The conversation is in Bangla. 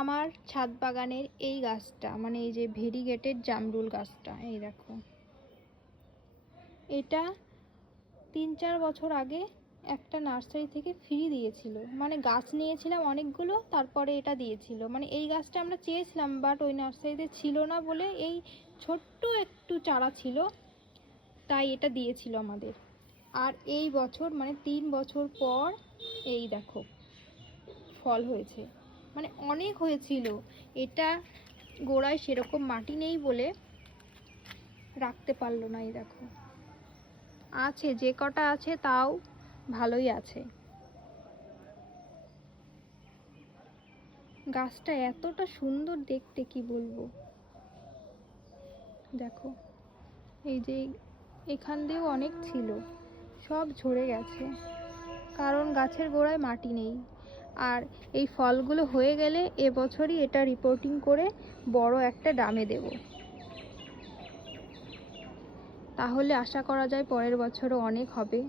আমার ছাদ বাগানের এই গাছটা, মানে এই যে ভেরিগেটেড জামরুল গাছটা, এই দেখো, এটা 3-4 বছর আগে একটা নার্সারি থেকে ফ্রি দিয়েছিল। মানে গাছ নিয়েছিলাম অনেকগুলো, তারপরে এটা দিয়েছিল। মানে এই গাছটা আমরা চেয়েছিলাম, বাট ওই নার্সারিতে ছিল না বলে এই ছোট্ট একটু চারা ছিল, তাই এটা দিয়েছিল আমাদের। আর এই বছর মানে 3 বছর পর এই দেখো ফল হয়েছে, মানে অনেক হয়েছিল। এটা গোড়ায় সেরকম মাটি নেই বলে রাখতে পারলো না। এই দেখো আছে, যে কটা আছে তাও ভালোই আছে। গাছটা এতটা সুন্দর দেখতে, কি বলবো। দেখো এই যে এখান দিয়েও অনেক ছিল, সব ঝরে গেছে, কারণ গাছের গোড়ায় মাটি নেই। আর এই ফলগুলো হয়ে গেলে এবছরই এটা রিপোর্টিং করে বড় একটা ড্রামে দেব, তাহলে আশা করা যায় পরের বছরও অনেক হবে।